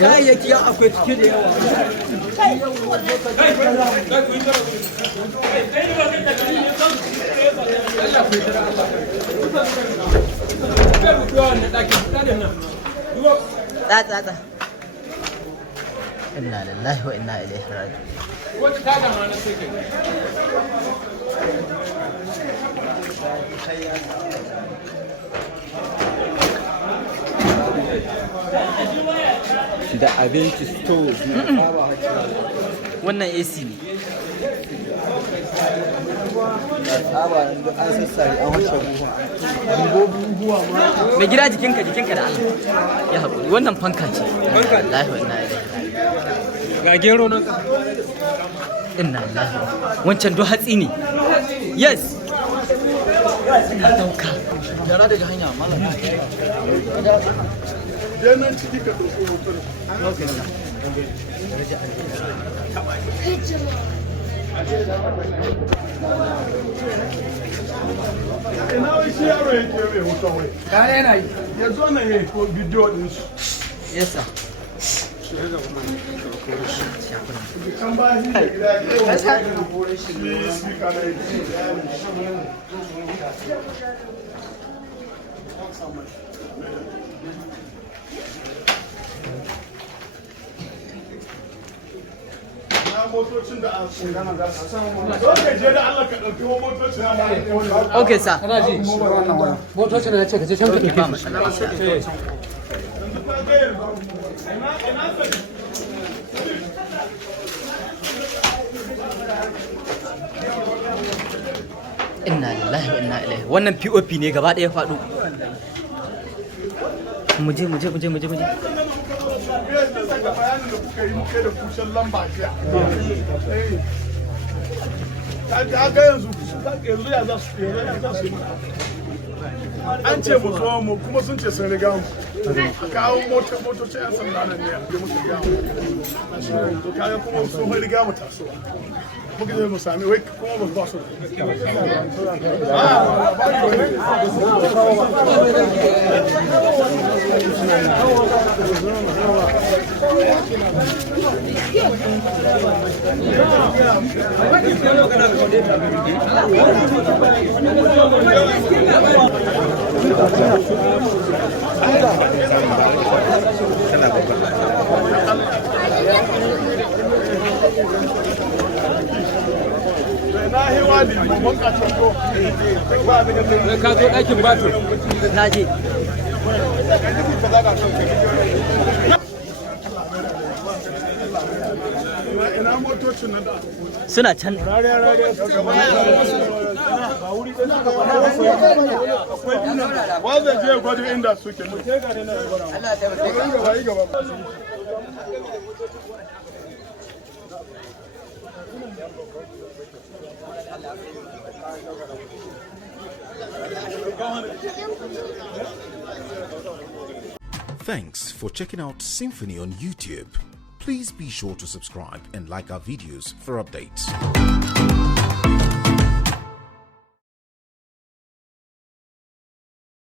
kayayyaki ya akwai cike da yawa. Tsatsa. Inna lillahi wa inna ilaihi raji'un. Wata taga ma na sai da abinci stove wannan AC ne. Mai gida jikinka da Allah ya haƙuri wannan fanka ce. Ga gero nan inna lillahi wancan do hatsi ne. Yes ka dauka jara daga hanya mallam Jangan ciki ka ɗauko hoton. Ina wai shi yaro yake mai hoton wai. Kare yana yi. Ya zo nan ya yi ko bidiyo ɗin su. Yes sir. Kan ba shi da gida ke yawan shi speaker na yi. Motocin da a tsingana za su samu je da Allah ka ɗauki motocin na Okay sir. Kana ji motocin na ce ka je can ka ɗauki Inna lillahi wa inna ilaihi wannan POP ne gaba ɗaya faɗo. Muje. da bayanin da kuka yi muke da kushen lamba jiya. Ta ga yanzu ya za su yi an ce mu zo mu kuma sun ce sun riga mu a kawo motocin yan sanda nan ne da muka riga mu to kaga kuma sun riga mu tasowa muka je mu sami wai kuma ba su ka zo ɗakin batur Na je. ina motocin nan da Suna can. wanda je gwado inda suke Thanks for checking out Symphony on YouTube. Please be sure to subscribe and like our videos for updates.